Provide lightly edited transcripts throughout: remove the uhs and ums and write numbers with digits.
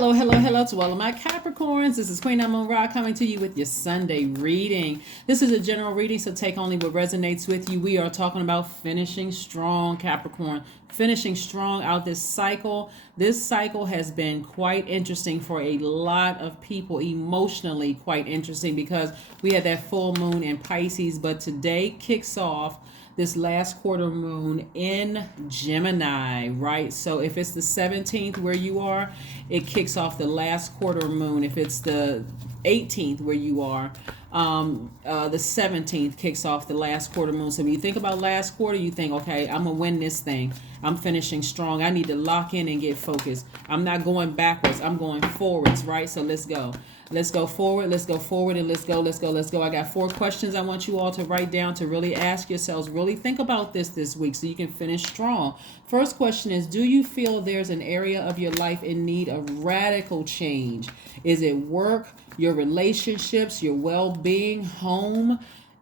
Hello, hello, hello to all of my Capricorns. This is Queen Amun Ra coming to you with your Sunday reading. This is a general reading, so take only what resonates with you. We are talking about finishing strong, Capricorn. Finishing strong out this cycle. This cycle has been quite interesting for a lot of people, emotionally quite interesting because we had that full moon in Pisces, but today kicks off this last quarter moon in Gemini, right? So if it's the 17th where you are, it kicks off the last quarter moon. If it's the 18th where you are, the 17th kicks off the last quarter moon. So when you think about last quarter, you think, okay, I'm going to win this thing. I'm finishing strong. I need to lock in and get focused. I'm not going backwards. I'm going forwards, right? So let's go. Let's go forward. Let's go forward and let's go. Let's go. Let's go. I got 4 questions I want you all to write down to really ask yourselves. Really think about this week so you can finish strong. First question is, do you feel there's an area of your life in need of radical change? Is it work, your relationships, your well-being, home?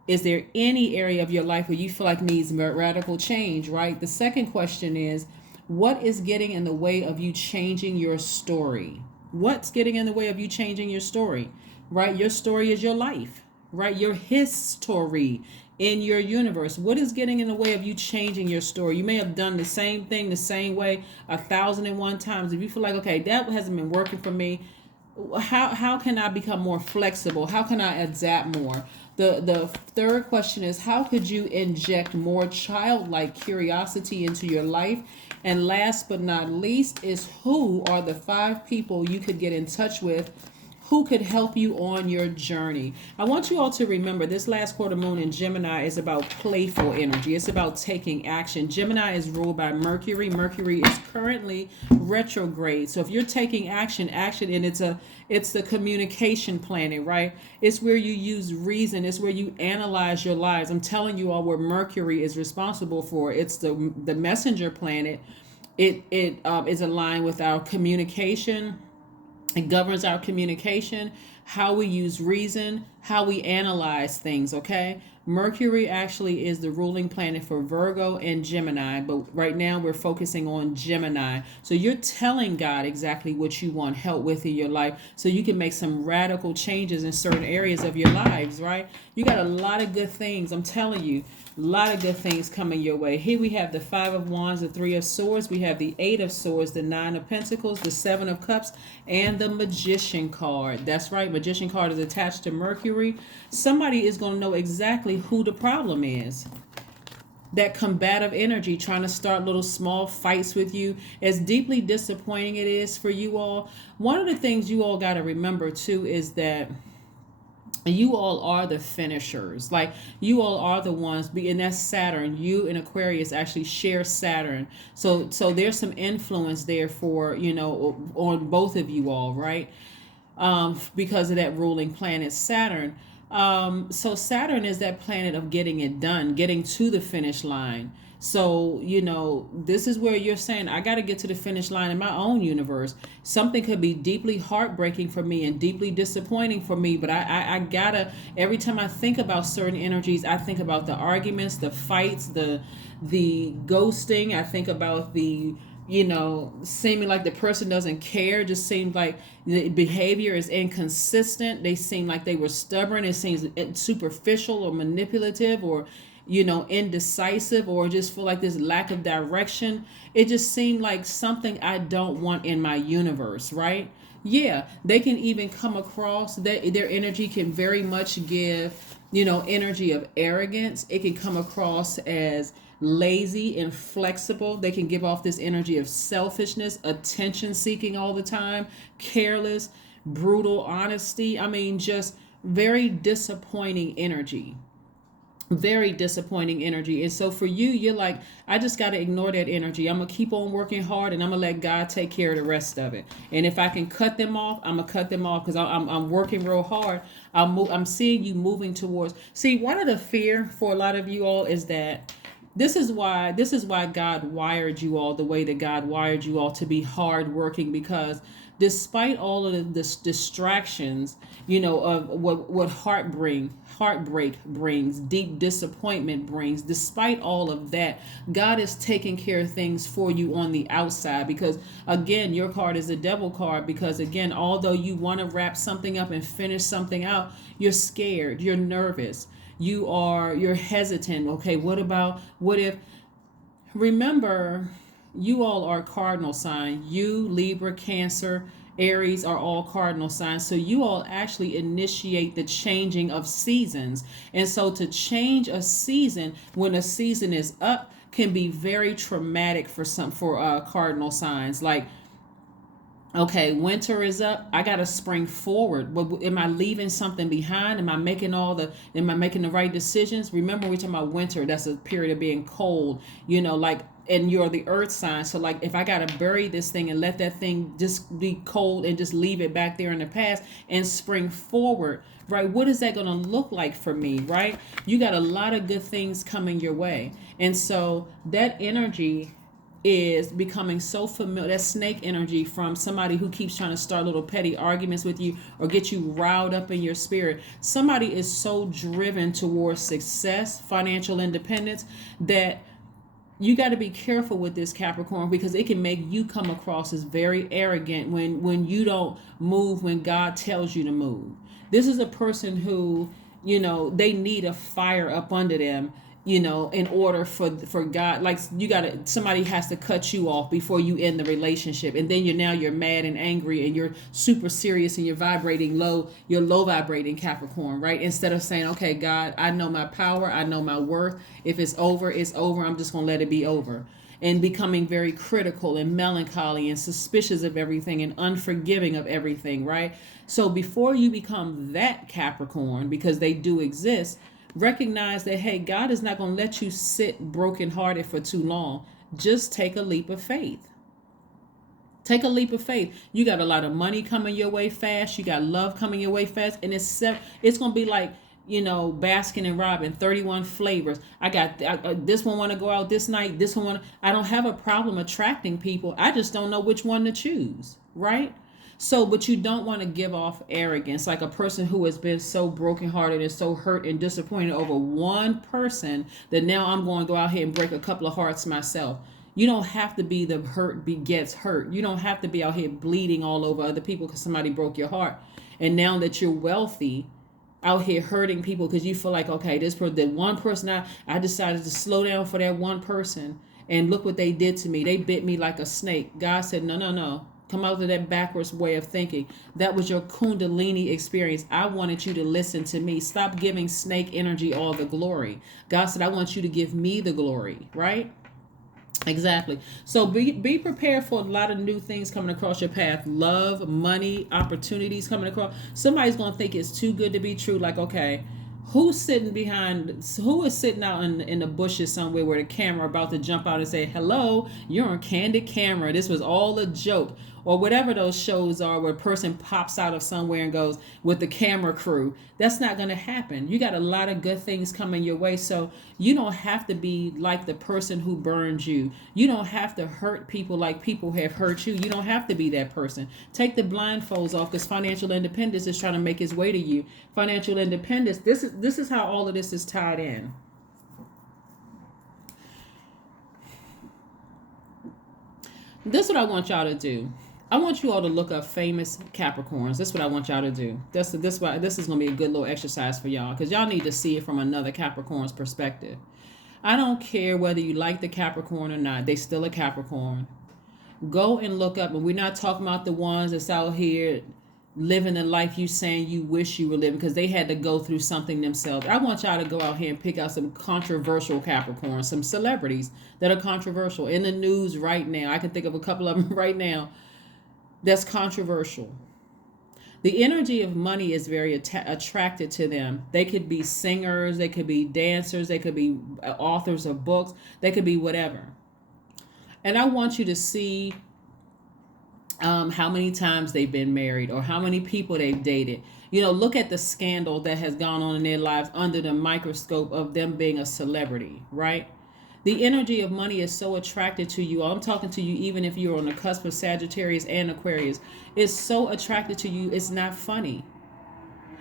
Is there any area of your life where you feel like needs radical change, right? The second question is, what is getting in the way of you changing your story? What's getting in the way of you changing your story, right? Your story is your life, right? Your history in your universe. What is getting in the way of you changing your story? You may have done the same thing the same way 1,001 times. If you feel like, okay, that hasn't been working for me, how can I become more flexible? How can I adapt more? The third question is, how could you inject more childlike curiosity into your life? And last but not least is, who are the 5 people you could get in touch with who could help you on your journey? I want you all to remember this last quarter moon in Gemini is about playful energy. It's about taking action. Gemini is ruled by Mercury. Mercury is currently retrograde. So if you're taking action, and it's the communication planet, right? It's where you use reason. It's where you analyze your lives. I'm telling you all what Mercury is responsible for. It's the messenger planet. It is aligned with our communication. It governs our communication, how we use reason, how we analyze things, okay? Mercury actually is the ruling planet for Virgo and Gemini, but right now we're focusing on Gemini. So you're telling God exactly what you want help with in your life so you can make some radical changes in certain areas of your lives, right? You got a lot of good things, I'm telling you. A lot of good things coming your way. Here we have the 5 of Wands, the 3 of Swords. We have the 8 of Swords, the 9 of Pentacles, the 7 of Cups, and the Magician card. That's right. Magician card is attached to Mercury. Somebody is going to know exactly who the problem is. That combative energy trying to start little small fights with you, as deeply disappointing it is for you all. One of the things you all got to remember too is that you all are the finishers. Like, you all are the ones, and that's Saturn. You and Aquarius actually share Saturn. So there's some influence there for, on both of you all, right? Because of that ruling planet Saturn. So Saturn is that planet of getting it done, getting to the finish line. So, this is where you're saying, I got to get to the finish line in my own universe. Something could be deeply heartbreaking for me and deeply disappointing for me, but I gotta, every time I think about certain energies, I think about the arguments, the fights, the ghosting. I think about the, seeming like the person doesn't care. Just seems like the behavior is inconsistent. They seem like they were stubborn. It seems superficial or manipulative, or indecisive, or just feel like this lack of direction. It just seemed like something I don't want in my universe, right? Yeah, they can even come across that their energy can very much give, energy of arrogance. It can come across as lazy, inflexible. They can give off this energy of selfishness, attention seeking all the time, careless, brutal honesty. I mean, just very disappointing energy. Very disappointing energy. And so for you, you're like, I just got to ignore that energy. I'm gonna keep on working hard, and I'm gonna let God take care of the rest of it. And if I can cut them off, I'm gonna cut them off, because I'm working real hard. I'm seeing you moving towards. See, one of the fear for a lot of you all is that this is why God wired you all the way that God wired you all, to be hardworking, because despite all of the distractions, of what heartbreak brings, deep disappointment brings, despite all of that, God is taking care of things for you on the outside. Because again, your card is a devil card, because again, although you want to wrap something up and finish something out, you're scared, you're nervous, you're hesitant. Okay, what if, remember, you all are cardinal sign. You, Libra, Cancer, Aries are all cardinal signs. So you all actually initiate the changing of seasons. And so to change a season when a season is up can be very traumatic for cardinal signs. Like, okay, winter is up. I got to spring forward. But am I leaving something behind? Am I making the right decisions? Remember, we're talking about winter. That's a period of being cold, and you're the earth sign. So like, if I got to bury this thing and let that thing just be cold and just leave it back there in the past and spring forward, right? What is that going to look like for me, right? You got a lot of good things coming your way. And so that energy is becoming so familiar, that snake energy from somebody who keeps trying to start little petty arguments with you or get you riled up in your spirit. Somebody is so driven towards success, financial independence, that you got to be careful with this, Capricorn, because it can make you come across as very arrogant when you don't move when God tells you to move. This is a person who, they need a fire up under them, in order for God. Like, somebody has to cut you off before you end the relationship. And then you're mad and angry and you're super serious and you're vibrating low. You're low vibrating, Capricorn, right? Instead of saying, okay, God, I know my power. I know my worth. If it's over, it's over. I'm just going to let it be over. And becoming very critical and melancholy and suspicious of everything and unforgiving of everything, right? So before you become that Capricorn, because they do exist, recognize that, hey, God is not going to let you sit brokenhearted for too long. Just take a leap of faith. Take a leap of faith. You got a lot of money coming your way fast. You got love coming your way fast. And it's going to be like, Baskin and Robin, 31 flavors. I got this one want to go out this night. This one I don't have a problem attracting people. I just don't know which one to choose, right? So, but you don't want to give off arrogance, like a person who has been so brokenhearted and so hurt and disappointed over one person that now I'm going to go out here and break a couple of hearts myself. You don't have to be the hurt begets hurt. You don't have to be out here bleeding all over other people because somebody broke your heart. And now that you're wealthy, out here hurting people because you feel like, okay, the one person I decided to slow down for that one person, and look what they did to me. They bit me like a snake. God said, no. Come out of that backwards way of thinking. That was your Kundalini experience. I wanted you to listen to me. Stop giving snake energy all the glory. God said, I want you to give me the glory, right? Exactly. So be prepared for a lot of new things coming across your path. Love, money, opportunities coming across. Somebody's going to think it's too good to be true. Like, okay, who is sitting out in the bushes somewhere where the camera about to jump out and say, hello, you're on candid camera. This was all a joke. Or whatever those shows are where a person pops out of somewhere and goes with the camera crew. That's not going to happen. You got a lot of good things coming your way. So you don't have to be like the person who burned you. You don't have to hurt people like people have hurt you. You don't have to be that person. Take the blindfolds off, because financial independence is trying to make its way to you. Financial independence, this is how all of this is tied in. This is what I want y'all to do. I want you all to look up famous Capricorns. That's what I want y'all to do. This is going to be a good little exercise for y'all, because y'all need to see it from another Capricorn's perspective. I don't care whether you like the Capricorn or not. They still a Capricorn. Go and look up, and we're not talking about the ones that's out here living the life you saying you wish you were living, because they had to go through something themselves. I want y'all to go out here and pick out some controversial Capricorns, some celebrities that are controversial in the news right now. I can think of a couple of them right now that's controversial. The energy of money is very attracted to them. They could be singers, they could be dancers, they could be authors of books, they could be whatever. And I want you to see how many times they've been married or how many people they've dated. Look at the scandal that has gone on in their lives under the microscope of them being a celebrity, right? The energy of money is so attracted to you. I'm talking to you even if you're on the cusp of Sagittarius and Aquarius. It's so attracted to you, it's not funny.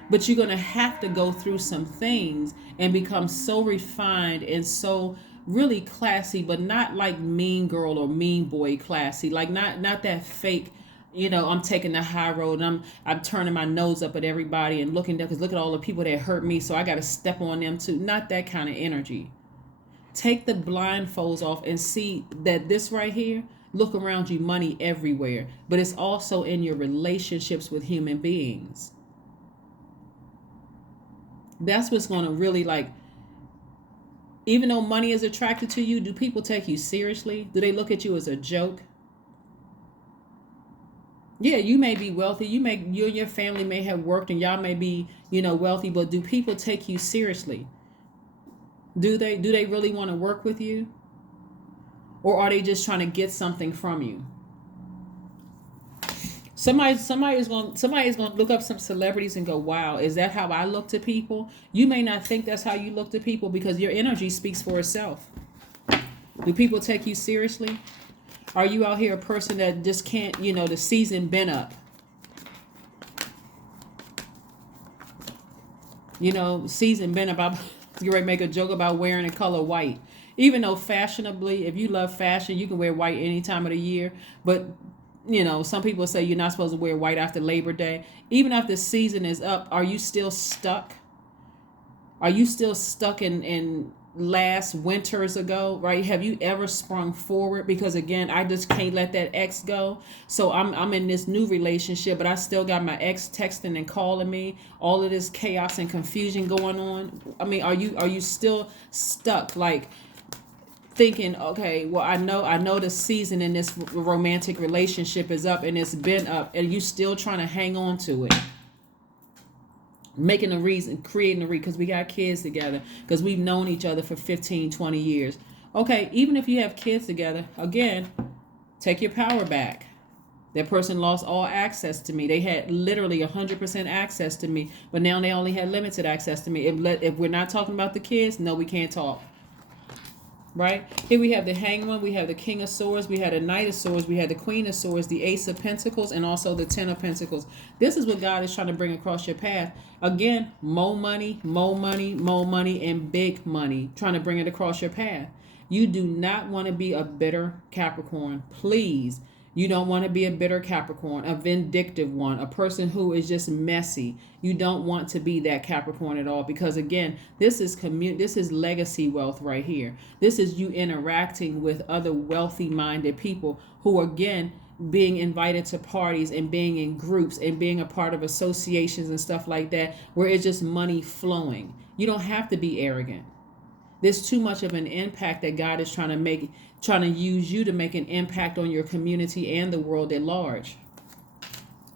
But you're going to have to go through some things and become so refined and so really classy, but not like mean girl or mean boy classy. Like not that fake, I'm taking the high road and I'm turning my nose up at everybody and looking down because look at all the people that hurt me, so I got to step on them too. Not that kind of energy. Take the blindfolds off and see that this right here, look around you, money everywhere, but it's also in your relationships with human beings. That's what's going to really, like, even though money is attracted to you, do people take you seriously? Do they look at you as a joke? Yeah, you may be wealthy. You and your family may have worked and y'all may be, wealthy, but do people take you seriously? Do they really want to work with you? Or are they just trying to get something from you? Somebody is going to look up some celebrities and go, wow, is that how I look to people? You may not think that's how you look to people because your energy speaks for itself. Do people take you seriously? Are you out here a person that just can't, the season been up? Season been up. I'm going to make a joke about wearing the color white. Even though fashionably, if you love fashion, you can wear white any time of the year. But some people say you're not supposed to wear white after Labor Day. Even after the season is up, are you still stuck? Are you still stuck in last winters ago, right? Have you ever sprung forward? Because again, I just can't let that ex go. So I'm in this new relationship, but I still got my ex texting and calling me. All of this chaos and confusion going on. I mean, are you still stuck? Like, thinking, okay, well, I know the season in this romantic relationship is up and it's been up, and you still trying to hang on to it, making a reason, creating a reason, because we got kids together, because we've known each other for 15, 20 years. Okay, even if you have kids together, again, take your power back. That person lost all access to me. They had literally 100% access to me, but now they only had limited access to me. If we're not talking about the kids, no, we can't talk. Right? Here we have the Hangman, we have the King of Swords, we had the Knight of Swords, we had the Queen of Swords, the Ace of Pentacles, and also the Ten of Pentacles. This is what God is trying to bring across your path. Again, more money, and big money, trying to bring it across your path. You do not want to be a bitter Capricorn. Please. You don't want to be a bitter Capricorn, a vindictive one, a person who is just messy. You don't want to be that Capricorn at all, because again, this is legacy wealth right here. This is you interacting with other wealthy minded people who are, again, being invited to parties and being in groups and being a part of associations and stuff like that, where it's just money flowing. You don't have to be arrogant. There's too much of an impact that God is trying to use you to make an impact on your community and the world at large.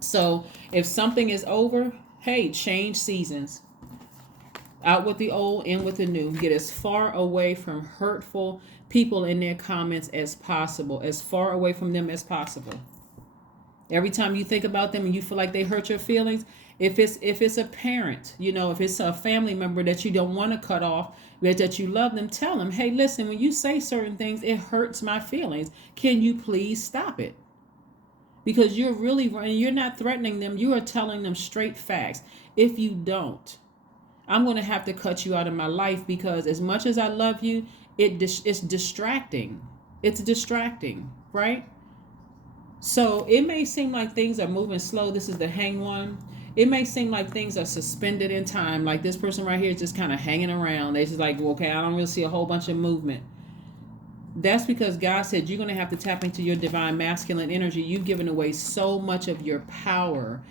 So if something is over, hey, change seasons. Out with the old, in with the new. Get as far away from hurtful people in their comments as possible. As far away from them as possible. Every time you think about them and you feel like they hurt your feelings, if it's a parent, if it's a family member that you don't want to cut off, but that you love them, tell them, hey, listen, when you say certain things, it hurts my feelings. Can you please stop it? Because you're not threatening them. You are telling them straight facts. If you don't, I'm going to have to cut you out of my life, because as much as I love you, it's distracting. It's distracting, right? So it may seem like things are moving slow. This is the Hanged One. It may seem like things are suspended in time. Like this person right here is just kind of hanging around. They're just like, well, okay, I don't really see a whole bunch of movement. That's because God said you're going to have to tap into your divine masculine energy. You've given away so much of your power.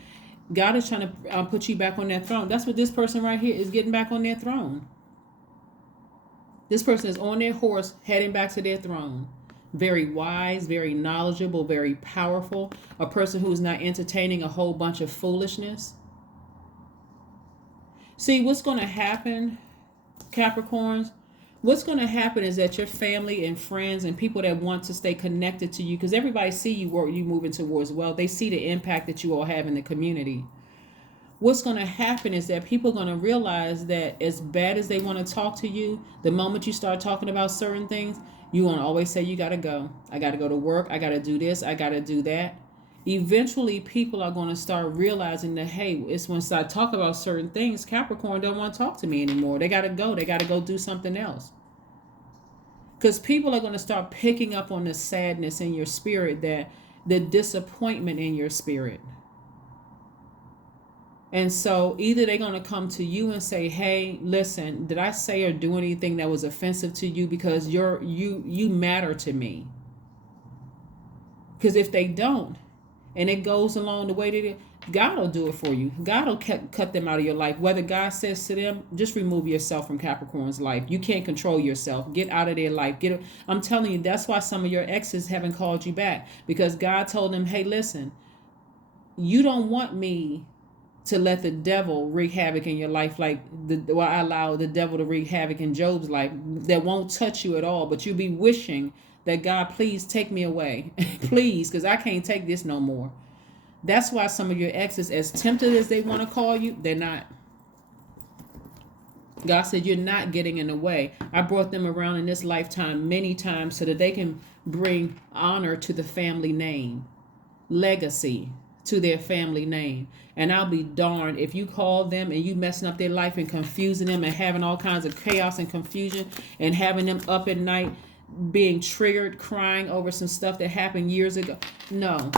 God is trying to put you back on that throne. That's what this person right here is, getting back on their throne. This person is on their horse heading back to their throne. Very wise, very knowledgeable, very powerful. A person who is not entertaining a whole bunch of foolishness. See, what's going to happen, Capricorns? What's going to happen is that your family and friends and people that want to stay connected to you, because everybody see you moving towards wealth. They see the impact that you all have in the community. what's going to happen is that people are going to realize that as bad as they want to talk to you, the moment you start talking about certain things, you want to always say, you got to go. I got to go to work. I got to do this. I got to do that. Eventually, people are going to start realizing that, hey, it's when I talk about certain things, Capricorn don't want to talk to me anymore. They got to go. They got to go do something else. Because people are going to start picking up on the sadness in your spirit, that the disappointment in your spirit. And so either they're going to come to you and say, hey, listen, did I say or do anything that was offensive to you? Because you matter to me. Because if they don't, and it goes along the way that God will do it for you. God will cut them out of your life. Whether God says to them, just remove yourself from Capricorn's life. You can't control yourself. Get out of their life. I'm telling you, that's why some of your exes haven't called you back. Because God told them, hey, listen, you don't want me to let the devil wreak havoc in your life like I allow the devil to wreak havoc in Job's life. That won't touch you at all, but you'll be wishing that God, please take me away. Please, because I can't take this no more. That's why some of your exes, as tempted as they want to call you, they're not. God said, you're not getting in the way. I brought them around in this lifetime many times so that they can bring honor to the family name, legacy to their family name. And I'll be darned if you call them and you messing up their life and confusing them and having all kinds of chaos and confusion and having them up at night being triggered, crying over some stuff that happened years ago. No,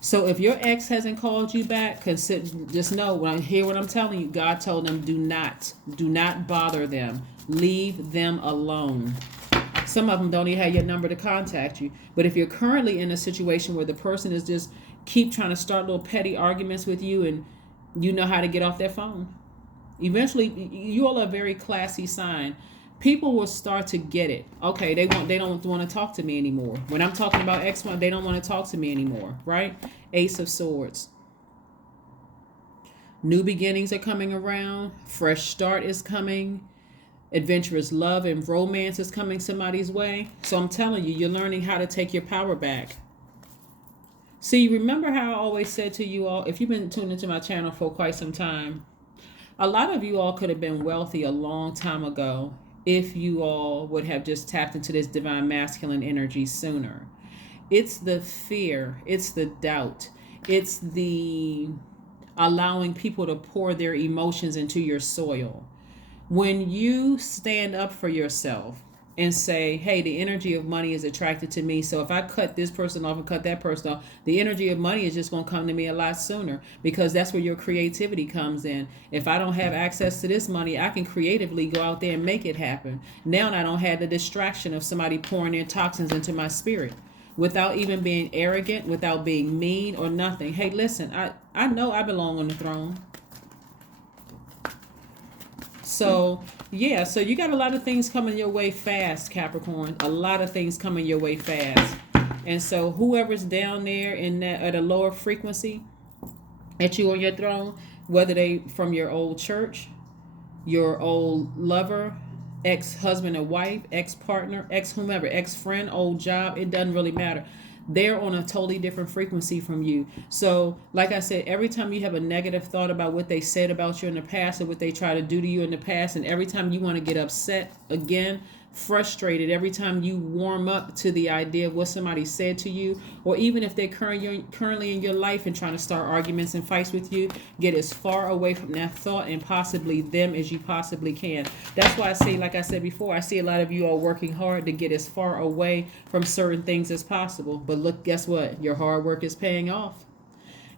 So if your ex hasn't called you back, just know when I hear what I'm telling you, God told them, do not bother them. Leave them alone. Some of them don't even have your number to contact you. But if you're currently in a situation where the person is just keep trying to start little petty arguments with you and you know how to get off their phone, eventually you all are a very classy sign. People will start to get it. Okay, they don't want to talk to me anymore. When I'm talking about X1, they don't want to talk to me anymore, right? Ace of Swords. New beginnings are coming around. Fresh start is coming. Adventurous love and romance is coming somebody's way. So I'm telling you, you're learning how to take your power back. See, remember how I always said to you all, if you've been tuned into my channel for quite some time, a lot of you all could have been wealthy a long time ago if you all would have just tapped into this divine masculine energy sooner. It's the fear, it's the doubt, it's the allowing people to pour their emotions into your soil. When you stand up for yourself and say, hey, the energy of money is attracted to me, so if I cut this person off and cut that person off, the energy of money is just going to come to me a lot sooner, because that's where your creativity comes in. If I don't have access to this money, I can creatively go out there and make it happen. Now I don't have the distraction of somebody pouring their toxins into my spirit without even being arrogant, without being mean or nothing. Hey, listen, I know I belong on the throne. So, yeah, so you got a lot of things coming your way fast, Capricorn. A lot of things coming your way fast. And so whoever's down there in that at a lower frequency at you on your throne, whether they from your old church, your old lover, ex-husband and wife, ex-partner, ex-whomever, ex-friend, old job, it doesn't really matter. They're on a totally different frequency from you. So, like I said, every time you have a negative thought about what they said about you in the past or what they try to do to you in the past, and every time you want to get upset again, frustrated, every time you warm up to the idea of what somebody said to you, or even if they're currently in your life and trying to start arguments and fights with you, get as far away from that thought and possibly them as you possibly can. That's why I say, like I said before, I see a lot of you all working hard to get as far away from certain things as possible. But look, guess what? Your hard work is paying off.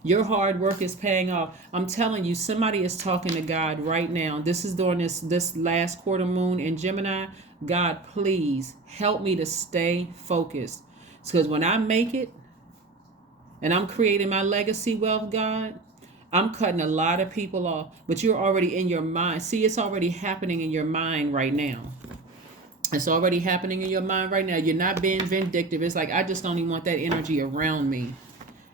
Your hard work is paying off. I'm telling you, somebody is talking to God right now. This is during this last quarter moon in Gemini. God, please help me to stay focused. Because when I make it and I'm creating my legacy wealth, God, I'm cutting a lot of people off. But you're already in your mind. See, it's already happening in your mind right now. It's already happening in your mind right now. You're not being vindictive. It's like, I just don't even want that energy around me.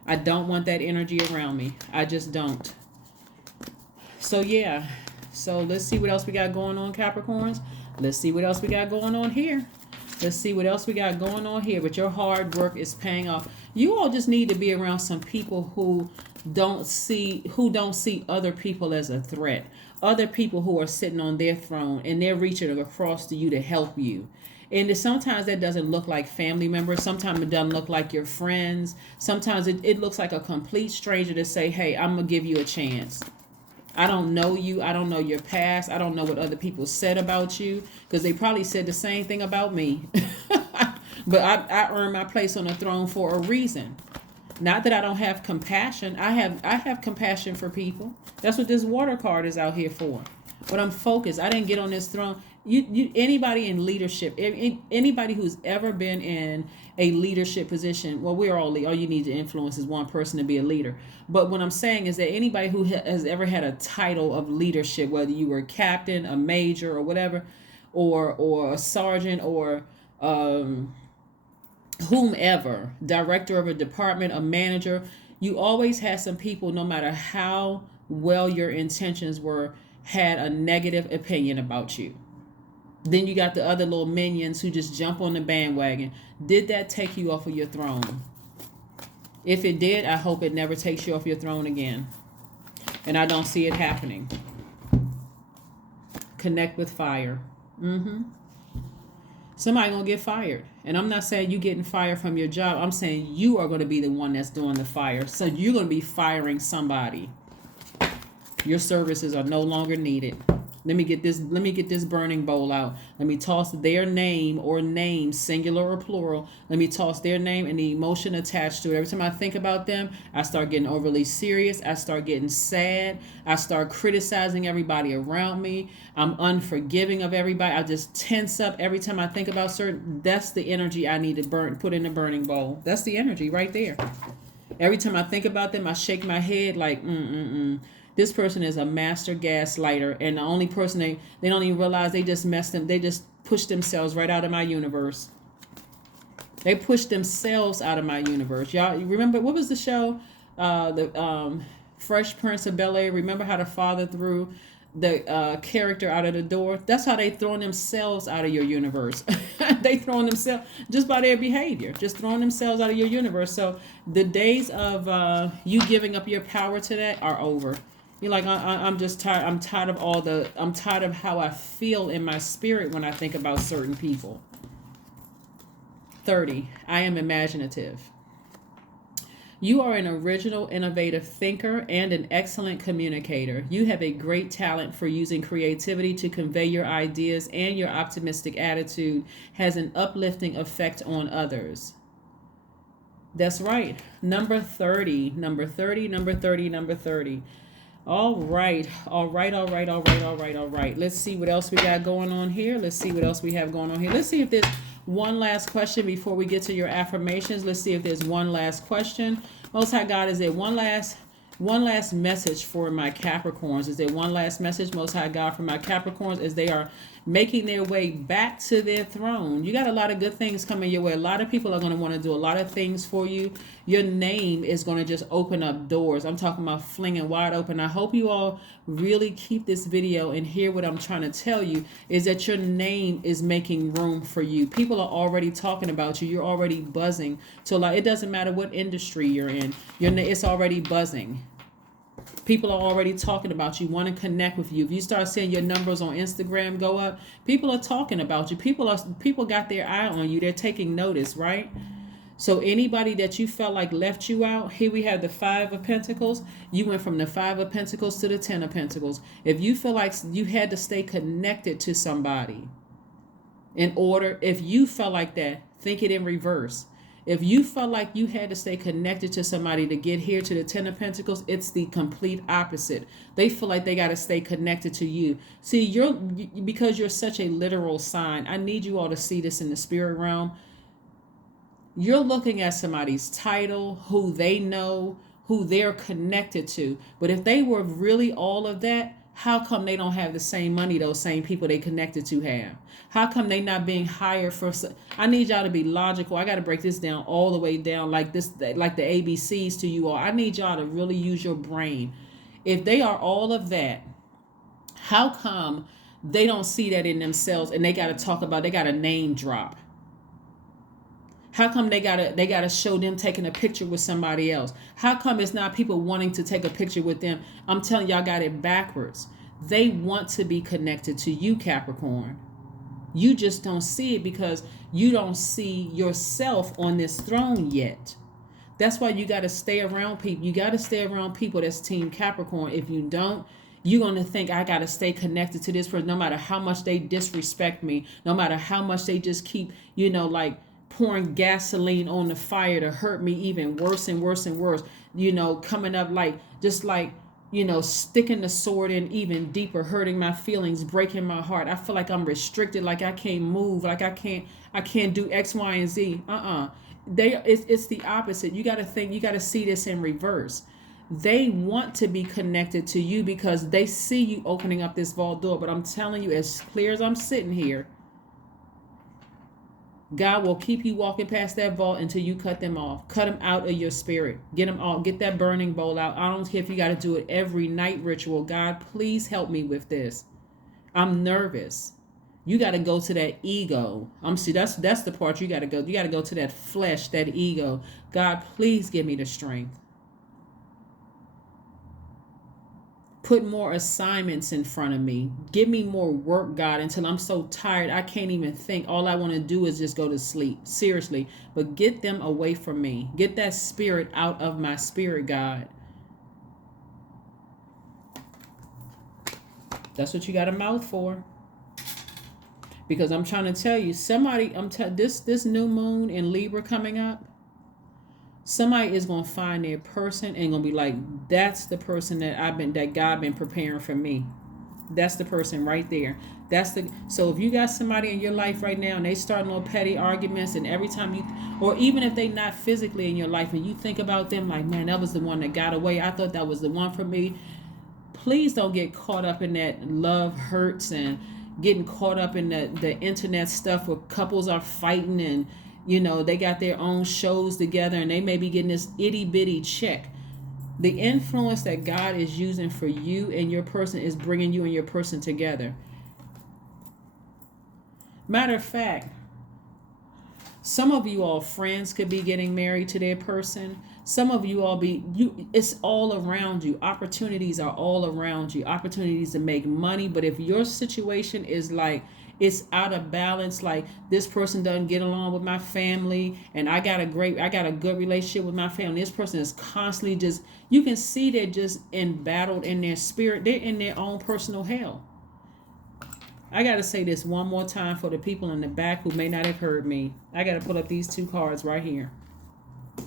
I don't want that energy around me. I just don't. So, yeah. So, let's see what else we got going on, Capricorns. Let's see what else we got going on here. Let's see what else we got going on here. But your hard work is paying off. You all just need to be around some people who don't see other people as a threat. Other people who are sitting on their throne and they're reaching across to you to help you. And sometimes that doesn't look like family members. Sometimes it doesn't look like your friends. Sometimes it looks like a complete stranger to say, hey, I'm going to give you a chance. I don't know you. I don't know your past. I don't know what other people said about you, because they probably said the same thing about me. But I earned my place on the throne for a reason. Not that I don't have compassion. I have compassion for people. That's what this water card is out here for. But I'm focused. I didn't get on this throne. You anybody in leadership, anybody who's ever been in a leadership position, well, we're all you need to influence is one person to be a leader. But what I'm saying is that anybody who has ever had a title of leadership, whether you were a captain, a major, or whatever, or a sergeant, or whomever, director of a department, a manager, you always had some people, no matter how well your intentions were, had a negative opinion about you. Then you got the other little minions who just jump on the bandwagon. Did that take you off of your throne? If it did, I hope it never takes you off your throne again. And I don't see it happening. Connect with fire. Somebody gonna get fired. And I'm not saying you getting fired from your job. I'm saying you are going to be the one that's doing the fire. So you're going to be firing somebody. Your services are no longer needed. Let me get this burning bowl out. Let me toss their name or names, singular or plural. Let me toss their name and the emotion attached to it. Every time I think about them, I start getting overly serious. I start getting sad. I start criticizing everybody around me. I'm unforgiving of everybody. I just tense up every time I think about certain. That's the energy I need to put in the burning bowl. That's the energy right there. Every time I think about them, I shake my head like, This person is a master gaslighter, and the only person they don't even realize they just messed them. They just pushed themselves right out of my universe. They pushed themselves out of my universe. Y'all, you remember what was the show? The Fresh Prince of Bel-Air. Remember how the father threw the character out of the door? That's how they throwing themselves out of your universe. They throwing themselves just by their behavior, just throwing themselves out of your universe. So the days of you giving up your power to that are over. You're like, I'm just tired. I'm tired of how I feel in my spirit when I think about certain people. 30. I am imaginative. You are an original, innovative thinker and an excellent communicator. You have a great talent for using creativity to convey your ideas, and your optimistic attitude has an uplifting effect on others. That's right. Number 30. Number 30, number 30, number 30. All right. Let's see what else we got going on here. Let's see if there's one last question before we get to your affirmations. Let's see if there's one last question. Most High God, is there one last message for my Capricorns? Is there one last message, Most High God, for my Capricorns as they are making their way back to their throne? You got a lot of good things coming your way. A lot of people are going to want to do a lot of things for you. Your name is going to just open up doors. I'm talking about flinging wide open. I hope you all really keep this video and hear what I'm trying to tell you, is that your name is making room for you. People are already talking about you. You're already buzzing. So it doesn't matter what industry you're in. It's already buzzing. People are already talking about you, want to connect with you. If you start seeing your numbers on Instagram go up, people are talking about you. People got their eye on you. They're taking notice, right? So anybody that you felt like left you out, here we have the 5 of Pentacles. You went from the 5 of Pentacles to the 10 of Pentacles. If you feel like you had to stay connected to somebody if you felt like that, think it in reverse. If you felt like you had to stay connected to somebody to get here to the 10 of Pentacles, it's the complete opposite. They feel like they got to stay connected to you. See, because you're such a literal sign, I need you all to see this in the spirit realm. You're looking at somebody's title, who they know, who they're connected to. But if they were really all of that, how come they don't have the same money those same people they connected to have? How come they not being hired for? I need y'all to be logical. I got to break this down all the way down like the ABCs to you all. I need y'all to really use your brain. If they are all of that, how come they don't see that in themselves and they got to name drop? How come they gotta show them taking a picture with somebody else? How come it's not people wanting to take a picture with them? I'm telling y'all got it backwards. They want to be connected to you, Capricorn. You just don't see it because you don't see yourself on this throne yet. That's why you got to stay around people. You got to stay around people that's Team Capricorn. If you don't, you're going to think, I got to stay connected to this person no matter how much they disrespect me, no matter how much they just keep, like pouring gasoline on the fire to hurt me even worse and worse and worse, coming up just like, sticking the sword in even deeper, hurting my feelings, breaking my heart. I feel like I'm restricted, like I can't move, like I can't do X, Y, and Z. It's the opposite. You got to see this in reverse. They want to be connected to you because they see you opening up this vault door. But I'm telling you, as clear as I'm sitting here, God will keep you walking past that vault until you cut them off. Cut them out of your spirit. Get them off. Get that burning bowl out. I don't care if you got to do it every night ritual. God, please help me with this. I'm nervous. You got to go to that ego. That's the part you got to go. You got to go to that flesh, that ego. God, please give me the strength. Put more assignments in front of me. Give me more work, God, until I'm so tired I can't even think. All I want to do is just go to sleep. Seriously. But get them away from me. Get that spirit out of my spirit, God. That's what you got a mouth for. Because I'm trying to tell you, this new moon in Libra coming up, somebody is going to find their person and going to be like, that's the person that God been preparing for me. That's the person right there. So if you got somebody in your life right now and they starting little petty arguments, and every time or even if they not physically in your life and you think about them like, man, that was the one that got away. I thought that was the one for me. Please don't get caught up in that love hurts and getting caught up in the internet stuff where couples are fighting and they got their own shows together and they may be getting this itty bitty check. The influence that God is using for you and your person is bringing you and your person together. Matter of fact, some of you all friends could be getting married to their person. Some of you all it's all around you. Opportunities are all around you. Opportunities to make money. But if your situation is like, it's out of balance, like this person doesn't get along with my family and I got a good relationship with my family. This person is constantly you can see they're just embattled in their spirit. They're in their own personal hell. I got to say this one more time for the people in the back who may not have heard me. I got to pull up these 2 cards right here.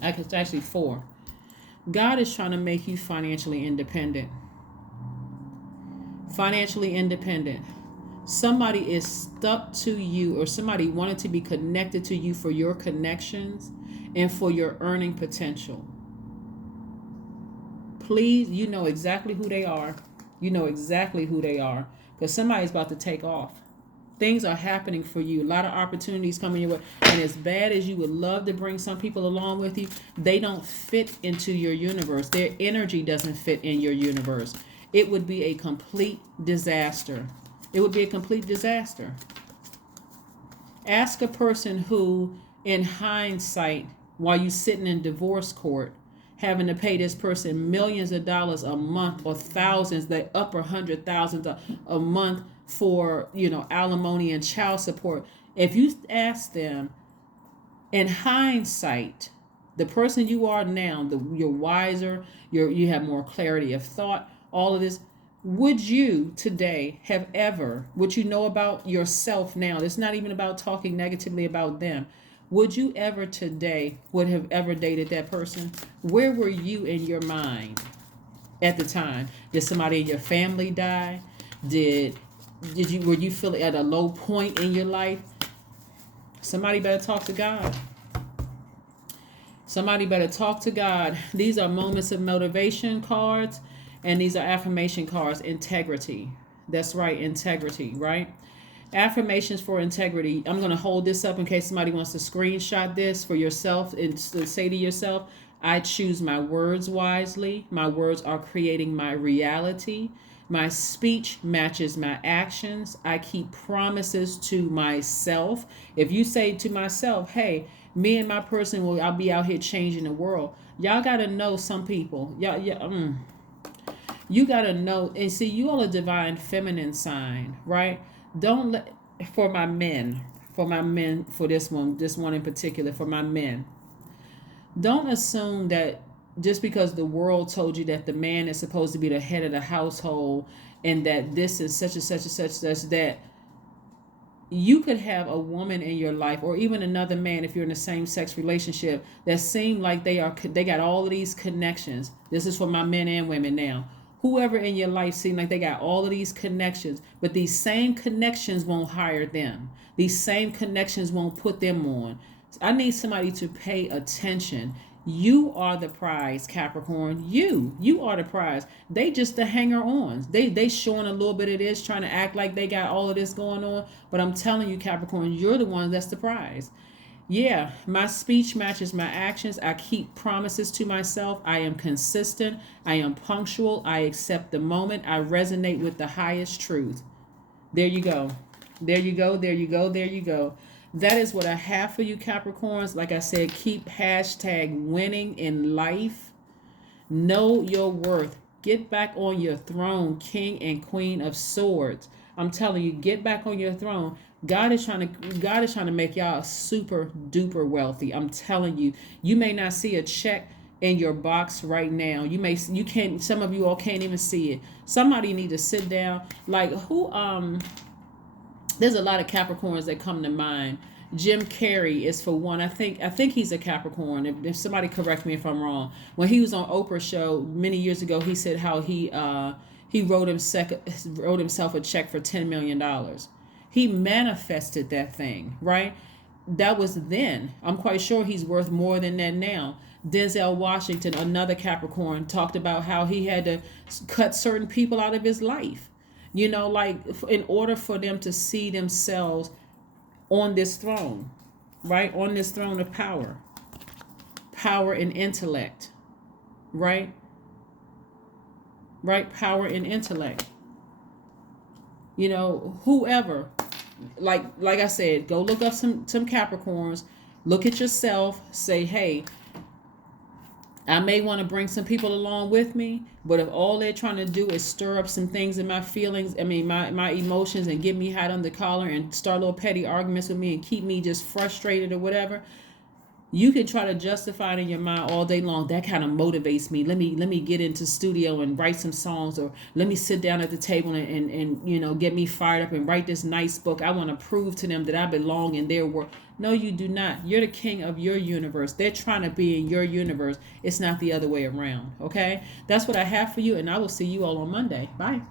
It's actually 4. God is trying to make you financially independent. Financially independent. Somebody is stuck to you, or somebody wanted to be connected to you for your connections and for your earning potential. Please, you know exactly who they are. You know exactly who they are. Because somebody's about to take off. Things are happening for you. A lot of opportunities coming your way. And as bad as you would love to bring some people along with you, they don't fit into your universe. Their energy doesn't fit in your universe. It would be a complete disaster. It would be a complete disaster. Ask a person who, in hindsight, while you're sitting in divorce court, having to pay this person millions of dollars a month or thousands, the upper $100,000 a month for, alimony and child support. If you ask them, in hindsight, the person you are now, you're wiser, you have more clarity of thought, all of this, would you today would you know about yourself now? It's not even about talking negatively about them. Would you ever today would have ever dated that person? Where were you in your mind at the time? Did somebody in your family die? Were you feeling at a low point in your life? Somebody better talk to God. Somebody better talk to God. These are moments of motivation cards, and these are affirmation cards. Integrity. That's right, integrity, right? Affirmations for integrity. I'm going to hold this up in case somebody wants to screenshot this for yourself and say to yourself, I choose my words wisely. My words are creating my reality. My speech matches my actions. I keep promises to myself. If you say to myself, hey, Me and my person I'll be out here changing the world. Y'all gotta know some people. You gotta know and see you all a divine feminine sign, right? Don't let for my men, for this one in particular, for my men. Don't assume that just because the world told you that the man is supposed to be the head of the household and that this is such and such and such that you could have a woman in your life or even another man if you're in a same sex relationship that seem like they got all of these connections. This is for my men and women now. Whoever in your life seem like they got all of these connections, but these same connections won't hire them. These same connections won't put them on. I need somebody to pay attention. You are the prize, Capricorn. You are the prize. They just the hanger-ons. They showing a little bit of this, trying to act like they got all of this going on. But I'm telling you, Capricorn, you're the one that's the prize. Yeah, my speech matches my actions. I keep promises to myself. I am consistent. I am punctual. I accept the moment. I resonate with the highest truth. There you go. There you go. There you go. There you go. That is what I have for you, Capricorns. Like I said, keep hashtag winning in life. Know your worth. Get back on your throne, King and Queen of Swords. I'm telling you, get back on your throne. God is trying to make y'all super duper wealthy. I'm telling you, you may not see a check in your box right now. You can't, some of you all can't even see it. Somebody need to sit down. Like there's a lot of Capricorns that come to mind. Jim Carrey is for one. I think he's a Capricorn. If somebody correct me if I'm wrong. When he was on Oprah's show many years ago, he said how he wrote himself a check for $10 million. He manifested that thing, right? That was then. I'm quite sure he's worth more than that now. Denzel Washington, another Capricorn, talked about how he had to cut certain people out of his life. Like in order for them to see themselves on this throne, right? On this throne of power and intellect, right? Right? Power and intellect. Whoever, like I said, go look up some Capricorns, look at yourself, say, hey, I may want to bring some people along with me, but if all they're trying to do is stir up some things in my feelings, my emotions, and get me hot on the collar and start little petty arguments with me and keep me just frustrated or whatever, you can try to justify it in your mind all day long. That kind of motivates me. Let me get into studio and write some songs, or let me sit down at the table and get me fired up and write this nice book. I want to prove to them that I belong in their world. No, you do not. You're the king of your universe. They're trying to be in your universe. It's not the other way around. Okay? That's what I have for you, and I will see you all on Monday. Bye.